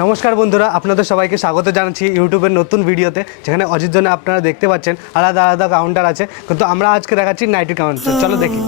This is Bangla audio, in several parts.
নমস্কার বন্ধুরা, আপনাদের সবাইকে স্বাগত জানাচ্ছি ইউটিউবের নতুন ভিডিওতে, যেখানে অজিত জন্য আপনারা দেখতে পাচ্ছেন, আলাদা আলাদা কাউন্টার আছে, কিন্তু আমরা আজকে দেখাচ্ছি নাইটি কাউন্টার চলো দেখি।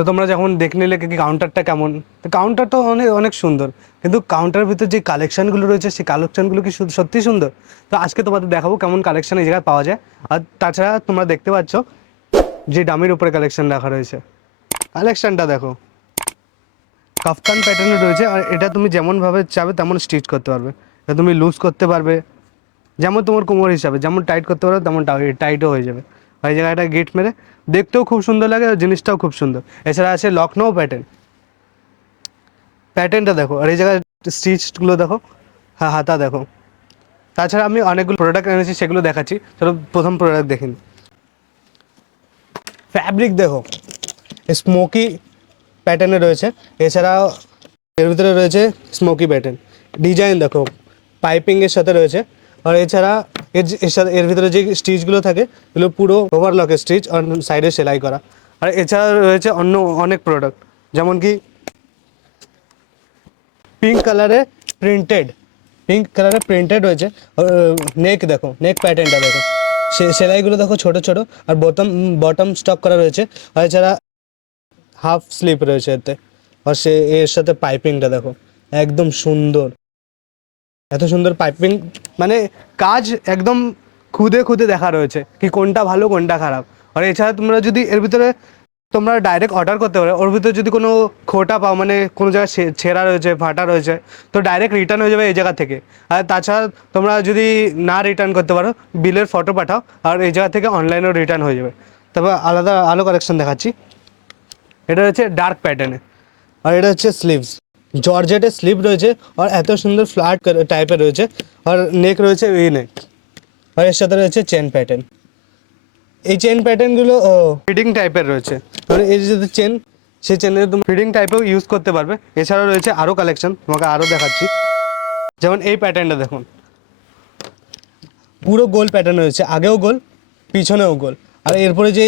তো তোমরা যখন দেখে নিলে কি কাউন্টারটা কেমন? তো কাউন্টার তো অনেক অনেক সুন্দর। কিন্তু কাউন্টারের ভিতর যে কালেকশনগুলো রয়েছে, সেই কালেকশনগুলো কি সত্যি সুন্দর? তো আজকে তোমাদের দেখাবো কেমন কালেকশন এই জায়গায় পাওয়া যায়। আর তাছাড়া তোমরা দেখতে পাচ্ছ যে ডামির উপরে কালেকশন রাখা রয়েছে। কালেকশনটা দেখো। কাফতান প্যাটার্নে রয়েছে, আর এটা তুমি যেমনভাবে চাবে তেমন স্টিচ করতে পারবে। তুমি লুজ করতে পারবে। যেমন তোমার কোমর হিসাবে, যেমন টাইট করতে পারবে তেমন টাইটও হয়ে যাবে। এই জায়গাটা গেট মেরে দেখতেও খুব সুন্দর লাগে আর জিনিসটাও খুব সুন্দর। এছাড়া আছে লখনৌ প্যাটার্ন প্যাটার্নটা দেখো, আর এই জায়গায় স্টিচগুলো দেখো হ্যাঁ হাতা দেখো। তাছাড়া আমি অনেকগুলো প্রোডাক্ট এনেছি, সেগুলো দেখাচ্ছি। চলো প্রথম প্রোডাক্ট দেখিনি ফ্যাব্রিক দেখো স্মোকি প্যাটার্নে রয়েছে। এছাড়াও এর ভিতরে রয়েছে স্মোকি প্যাটার্ন ডিজাইন দেখো পাইপিংয়ের সাথে রয়েছে। আর এছাড়া এর এর সাথে এর ভিতরে যে স্টিচগুলো থাকে, এগুলো পুরো ওভারলকের স্টিচ আর সাইডে সেলাই করা। আর এছাড়া রয়েছে অন্য অনেক প্রোডাক্ট যেমন কি পিঙ্ক কালারে প্রিন্টেড পিঙ্ক কালারে প্রিন্টেড রয়েছে। নেক দেখো নেক প্যাটার্নটা দেখো। সে সেলাইগুলো দেখো ছোট ছোট, আর বটম বটম স্টক করা রয়েছে। আর এছাড়া হাফ স্লিপ রয়েছে এতে। আর সে এর সাথে পাইপিংটা দেখো, একদম সুন্দর। এত সুন্দর পাইপিং মানে কাজ একদম খুদে খুদে দেখা রয়েছে কি কোনটা ভালো, কোনটা খারাপ। আর এছাড়া তোমরা যদি এর ভিতরে তোমরা ডাইরেক্ট অর্ডার করতে পারো, ওর ভিতরে যদি কোনো খোটা পাও মানে কোনো জায়গায় ছেঁড়া রয়েছে, ফাটা রয়েছে, তো ডাইরেক্ট রিটার্ন হয়ে যাবে এই জায়গা থেকে। আর তাছাড়া তোমরা যদি না রিটার্ন করতে পারো, বিলের ফটো পাঠাও, আর এই জায়গা থেকে অনলাইনেও রিটার্ন হয়ে যাবে। তবে আলাদা, আলো কালেকশন দেখাচ্ছি। এটা হচ্ছে ডার্ক প্যাটার্নে আর এটা হচ্ছে স্লিভস জর্জেটের স্লিভ রয়েছে আর এত সুন্দর ফ্ল্যাট টাইপের রয়েছে। আর নেক রয়েছে এই নেক আর এর সাথে রয়েছে চেন প্যাটার্ন এই চেন প্যাটার্নগুলো ফিডিং টাইপের রয়েছে। মানে এই যে চেন সেই চেনের তুমি ফিডিং টাইপেও ইউজ করতে পারবে। এছাড়াও রয়েছে আরও কালেকশন তোমাকে আরও দেখাচ্ছি। যেমন এই প্যাটার্নটা দেখুন। পুরো গোল প্যাটার্ন রয়েছে। আগেও গোল পিছনেও গোল। আর এরপরে যে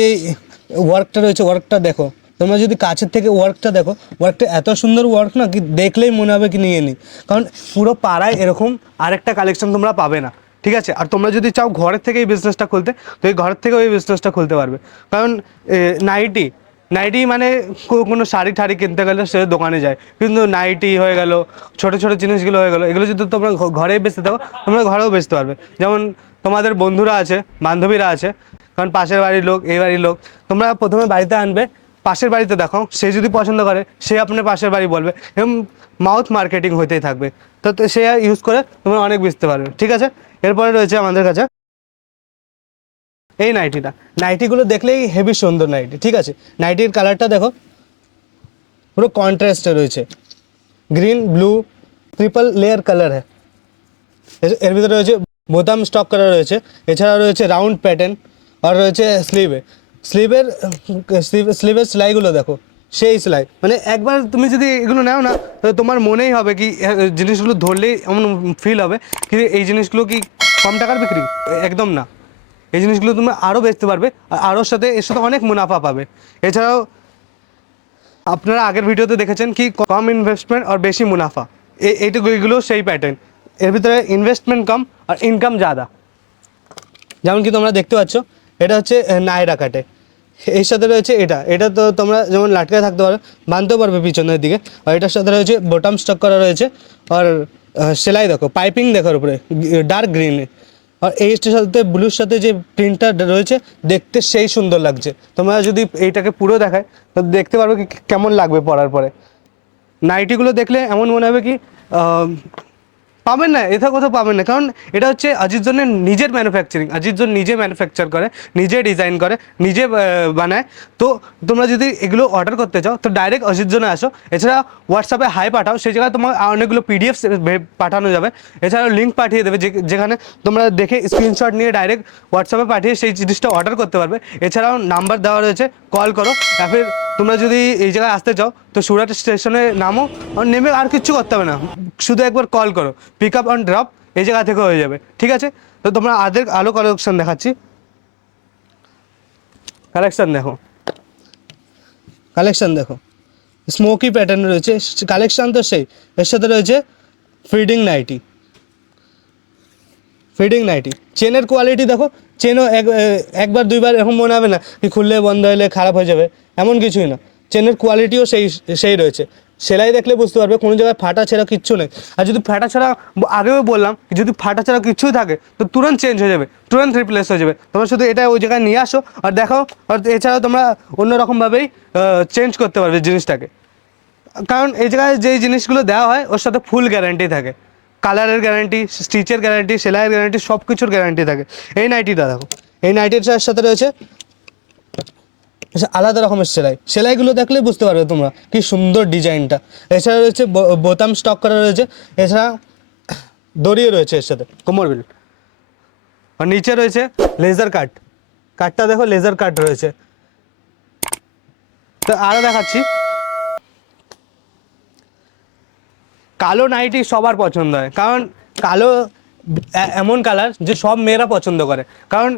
ওয়ার্কটা রয়েছে ওয়ার্কটা দেখো। তোমরা যদি কাছের থেকে ওয়ার্কটা দেখো ওয়ার্কটা এত সুন্দর ওয়ার্ক না কি দেখলেই মনে হবে কি নিয়ে নিই কারণ পুরো পাড়ায় এরকম আরেকটা কালেকশন তোমরা পাবে না, ঠিক আছে? আর তোমরা যদি চাও ঘরের থেকে এই বিজনেসটা খুলতে, তো এই ঘরের থেকেও এই বিজনেসটা খুলতে পারবে। কারণ নাইটি নাইটি মানে কোনো শাড়ি ঠাড়ি কিনতে গেলে সে দোকানে যায়। কিন্তু নাইটি হয়ে গেল, ছোট ছোট জিনিসগুলো হয়ে গেলো, এগুলো যদি তোমরা ঘরেই বেচতে থাকো, তোমরা ঘরেও বেচতে পারবে। যেমন তোমাদের বন্ধুরা আছে, বান্ধবীরা আছে, কারণ পাশের বাড়ির লোক, এই বাড়ির লোক, তোমরা প্রথমে বাড়িতে আনবে পাশের বাড়িতে দেখো, সে যদি পছন্দ করে, সে আপনার পাশের বাড়ি বলবে, এবং মাউথ মার্কেটিং হতেই থাকবে। তো সে ইউজ করে তোমরা অনেক বুঝতে পারবে, ঠিক আছে? এরপরে রয়েছে আমাদের কাছে এই নাইটিটা। নাইটিগুলো দেখলেই হেভি সুন্দর নাইটি, ঠিক আছে? নাইটির কালারটা দেখো, পুরো কন্ট্রাস্টে রয়েছে। Green blue triple layer colour হ্যাঁ এর ভিতরে রয়েছে বোতাম স্টক করা রয়েছে। এছাড়া রয়েছে রাউন্ড প্যাটার্ন আর রয়েছে স্লিভে স্লিভের স্লিভের সেলাইগুলো দেখো, সেই সেলাই। মানে একবার তুমি যদি এগুলো নাও না, তাহলে তোমার মনেই হবে কি জিনিসগুলো ধরলেই এমন ফিল হবে কি এই জিনিসগুলো কি কম টাকার বিক্রি? একদম না। এই জিনিসগুলো তুমি আরও বেচতে পারবে আর আরোর সাথে এর সাথে অনেক মুনাফা পাবে। এছাড়াও আপনারা আগের ভিডিওতে দেখেছেন কি, কম ইনভেস্টমেন্ট আর বেশি মুনাফা। এই এইটুকু এইগুলো সেই প্যাটার্ন এর ভিতরে ইনভেস্টমেন্ট কম আর ইনকাম জাদা। যেমন কি তোমরা দেখতে পাচ্ছ, এটা হচ্ছে নায়রা কাটে। এর সাথে রয়েছে এটা। এটা তো তোমরা যেমন লাটকে থাকতে পারো বাঁধতেও পারবে পিছনের দিকে। আর এটার সাথে রয়েছে বোটাম স্টক করা রয়েছে। আর সেলাই দেখো পাইপিং দেখো ওর উপরে ডার্ক গ্রিনে আর এই সাথে ব্লুর সাথে যে প্রিন্টটা রয়েছে, দেখতে সেই সুন্দর লাগছে। তোমরা যদি এইটাকে পুরো দেখায়, তো দেখতে পারবে কি, কেমন লাগবে পরার পরে। নাইটিগুলো দেখলে এমন মনে হবে কি পাবেন না এটা কোথাও পাবেন না। কারণ এটা হচ্ছে অজিত জনের নিজের ম্যানুফ্যাকচারিং অজিত জন নিজে ম্যানুফ্যাকচার করে, নিজে ডিজাইন করে, নিজে বানায়। তো তোমরা যদি এগুলো অর্ডার করতে চাও, তো ডাইরেক্ট অজিত জনে আসো। এছাড়া হোয়াটসঅ্যাপে হাই পাঠাও, সেই জায়গায় তোমার অনেকগুলো পিডিএফ পাঠানো যাবে। এছাড়াও লিঙ্ক পাঠিয়ে দেবে যেখানে তোমরা দেখে স্ক্রিনশট নিয়ে ডাইরেক্ট হোয়াটসঅ্যাপে পাঠিয়ে সেই জিনিসটা অর্ডার করতে পারবে। এছাড়াও নাম্বার দেওয়া রয়েছে কল করো, অ্যাপের তোমরা যদি এই জায়গায় আসতে চাও, তো সুরাট স্টেশনে নামো আর নেমে আর কিচ্ছু করতে হবে না। শুধু একবার কল করো। পিক আপ অ্যান্ড ড্রপ এই জায়গা থেকে হয়ে যাবে। ঠিক আছে? তো তোমরা আদের আলো কালেকশন দেখাচ্ছি। কালেকশন দেখো। কালেকশন দেখো। স্মোকি প্যাটার্ন রয়েছে। কালেকশন তো সেই। এর সাথে রয়েছে ফিডিং নাইটি ফিডিং নাইটি চেনের কোয়ালিটি দেখো। চেনও এক একবার, দুইবার এরকম মনে হবে না কি খুললে বন্ধ হলে খারাপ হয়ে যাবে, এমন কিছুই না। চেনের কোয়ালিটিও সেই সেই রয়েছে। সেলাই দেখলে বুঝতে পারবে, কোনো জায়গায় ফাটা ছেঁড়া কিচ্ছু নেই। আর যদি ফাটা ছাড়া, আগেও বললাম, যদি ফাটা ছাড়া কিচ্ছুই থাকে, তো তুরন্ত চেঞ্জ হয়ে যাবে, তুরন্ত রিপ্লেস হয়ে যাবে। তোমরা শুধু এটা ওই জায়গায় নিয়ে আসো আর দেখো আর এছাড়াও তোমরা অন্যরকমভাবেই চেঞ্জ করতে পারবে জিনিসটাকে। কারণ এই জায়গায় যেই জিনিসগুলো দেওয়া হয়, ওর সাথে ফুল গ্যারান্টি থাকে। কালারের গ্যারান্টি স্টিচের গ্যারান্টি সেলাইয়ের গ্যারান্টি সব কিছুর গ্যারান্টি থাকে। এই নাইটিটা দেখো। এই নাইটিটার সাথে রয়েছে আলাদা রকমের সেলাই। সেলাইগুলো দেখলে বুঝতে পারবে তোমরা কি সুন্দর ডিজাইনটা। এছাড়া রয়েছে বোতাম স্টক করা রয়েছে। এছাড়া দড়িও রয়েছে এর সাথে। কোমর বিল আর নিচে রয়েছে লেজার কাট কাটটা দেখো লেজার কাট রয়েছে। তো আরও দেখাচ্ছি। কালো নাইটি সবার পছন্দ হয়। কারণ কালো এমন কালার যে সব মেয়েরা পছন্দ করে। কারণ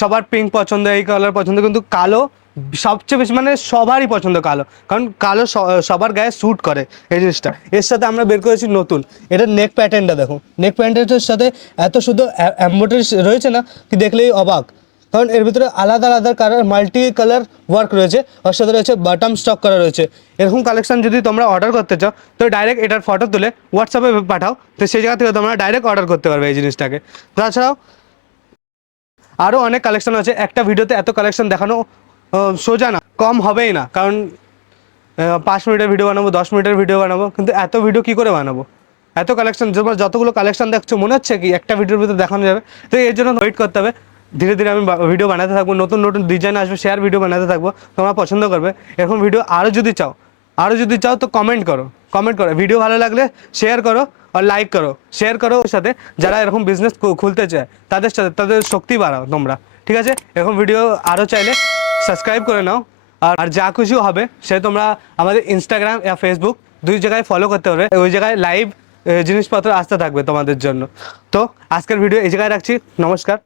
সবার পিঙ্ক পছন্দ, এই কালার পছন্দ, কিন্তু কালো সবচেয়ে বেশি মানে সবারই পছন্দ কালো। কারণ কালো সবার গায়ে স্যুট করে এই জিনিসটা। এর সাথে আমরা বের করেছি নতুন। এটা নেক প্যাটার্নটা দেখো। নেক প্যাটার্নটার সাথে এত শুধু অ্যাম্বোটারি রয়েছে না, কি দেখলেই অবাক। কারণ এর ভিতরে আলাদা আলাদা কালার মাল্টি কালার ওয়ার্ক রয়েছে। ওর সাথে রয়েছে বাটাম স্টক করা রয়েছে। এরকম কালেকশন যদি তোমরা অর্ডার করতে চাও, তো ডাইরেক্ট এটার ফটো তুলে হোয়াটসঅ্যাপে পাঠাও, তো সেই জায়গা থেকে তোমরা ডাইরেক্ট অর্ডার করতে পারবে এই জিনিসটাকে। তাছাড়াও আরও অনেক কালেকশন আছে। একটা ভিডিওতে এত কালেকশন দেখানো সোজা না, কম হবেই না। কারণ পাঁচ মিনিটের ভিডিও বানাবো, দশ মিনিটের ভিডিও বানাবো, কিন্তু এত ভিডিও কী করে বানাবো? এত কালেকশন তোমার যতগুলো কালেকশন দেখছ, মনে হচ্ছে কি একটা ভিডিওর ভিতরে দেখানো যাবে? তো এর জন্য ওয়েট করতে হবে। ধীরে ধীরে আমি ভিডিও বানাতে থাকব, নতুন নতুন ডিজাইন আসবে শেয়ার ভিডিও বানাতে থাকব, তোমরা পছন্দ করবে। এরকম ভিডিও আরও যদি চাও আরও যদি চাও তো কমেন্ট করো কমেন্ট করো। ভিডিও ভালো লাগলে শেয়ার করো আর লাইক করো। শেয়ার করো ওর সাথে, যারা এরকম বিজনেস খুলতে চায়, তাদের সাথে, তাদের শক্তি বাড়াও তোমরা, ঠিক আছে? এরকম ভিডিও আরও চাইলে সাবস্ক্রাইব করে নাও। আর যা কিছু হবে, সে তোমরা আমাদের ইনস্টাগ্রাম বা ফেসবুক দুই জায়গায় ফলো করতে পারবে। ওই জায়গায় লাইভ জিনিসপত্র আসতে থাকবে তোমাদের জন্য। তো, আজকের ভিডিও এই জায়গায় রাখছি। নমস্কার।